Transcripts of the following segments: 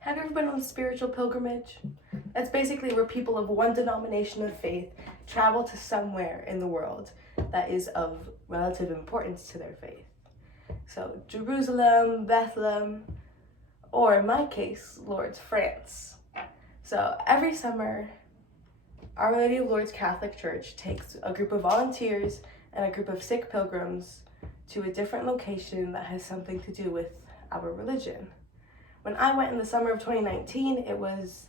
Have you ever been on a spiritual pilgrimage? That's basically where people of one denomination of faith travel to somewhere in the world that is of relative importance to their faith. So Jerusalem, Bethlehem, or in my case, Lourdes, France. So every summer, Our Lady of Lourdes Catholic Church takes a group of volunteers and a group of sick pilgrims to a different location that has something to do with our religion. When I went in the summer of 2019, it was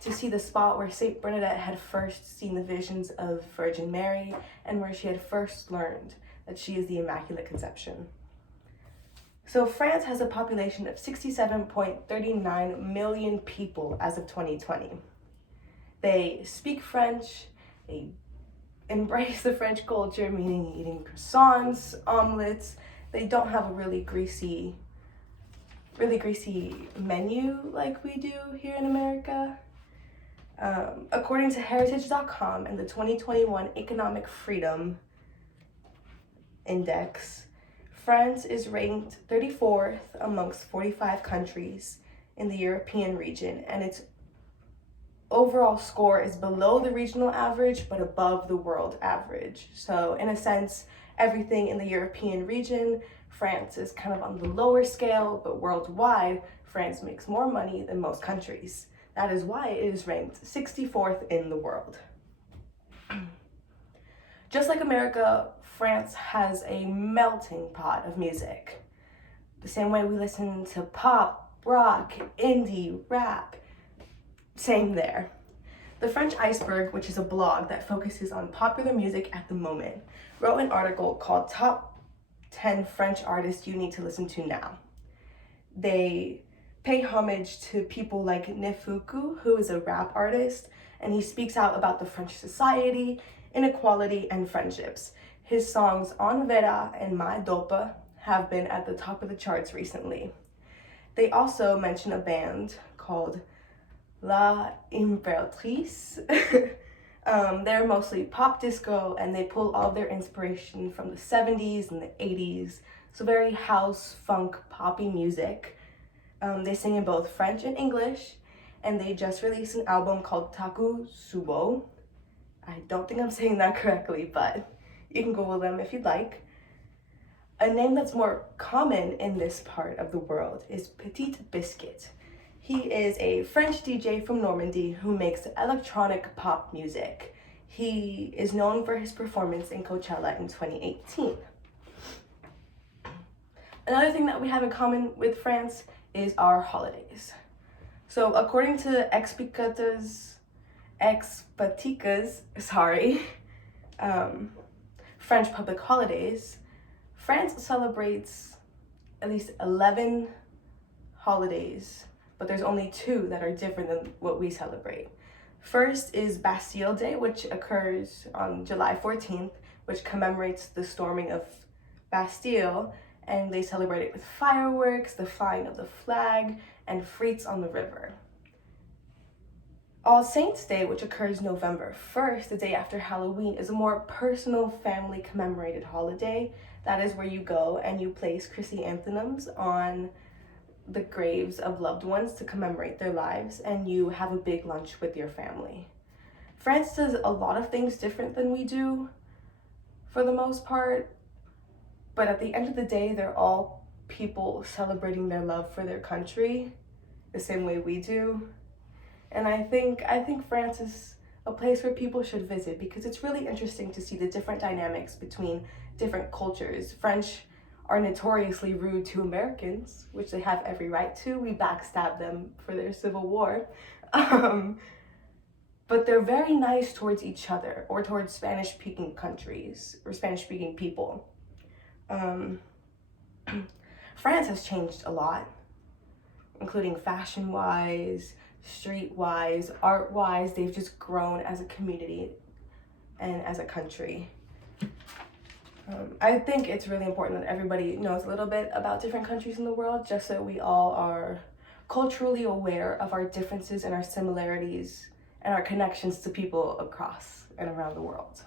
to see the spot where St. Bernadette had first seen the visions of Virgin Mary and where she had first learned that she is the Immaculate Conception. So France has a population of 67.39 million people as of 2020. They speak French, they embrace the French culture, meaning eating croissants, omelets. They don't have a really greasy menu like we do here in America. According to Heritage.com and the 2021 Economic Freedom Index, France is ranked 34th amongst 45 countries in the European region, and its overall score is below the regional average but above the world average. So in a sense, everything in the European region, France is kind of on the lower scale, but worldwide, France makes more money than most countries. That is why it is ranked 64th in the world. Just like America, France has a melting pot of music. The same way we listen to pop, rock, indie, rap, same there. The French Iceberg, which is a blog that focuses on popular music at the moment, wrote an article called Top 10 French Artists You Need to Listen to Now. They pay homage to people like Nefuku, who is a rap artist, and he speaks out about the French society, inequality, and friendships. His songs On Verra and My Dope have been at the top of the charts recently. They also mention a band called La Imperatrice. They're mostly pop disco, and they pull all their inspiration from the 70s and the 80s, so very house, funk, poppy music. They sing in both French and English, and they just released an album called Taku Subo. I don't think I'm saying that correctly, but you can Google them if you'd like. A name that's more common in this part of the world is Petit Biscuit. He is a French DJ from Normandy who makes electronic pop music. He is known for his performance in Coachella in 2018. Another thing that we have in common with France is our holidays. So according to Explicates, French public holidays, France celebrates at least 11 holidays, but there's only 2 that are different than what we celebrate. First is Bastille Day, which occurs on July 14th, which commemorates the storming of Bastille, and they celebrate it with fireworks, the flying of the flag, and frites on the river. All Saints Day, which occurs November 1st, the day after Halloween, is a more personal, family commemorated holiday. That is where you go and you place chrysanthemums on the graves of loved ones to commemorate their lives, and you have a big lunch with your family. France does a lot of things different than we do for the most part, but at the end of the day, they're all people celebrating their love for their country the same way we do. And I think France is a place where people should visit because it's really interesting to see the different dynamics between different cultures. French are notoriously rude to Americans, which they have every right to. We backstab them for their civil war. But they're very nice towards each other or towards Spanish-speaking countries or Spanish-speaking people. France has changed a lot, including fashion-wise, street-wise, art-wise. They've just grown as a community and as a country. I think it's really important that everybody knows a little bit about different countries in the world, just so we all are culturally aware of our differences and our similarities and our connections to people across and around the world.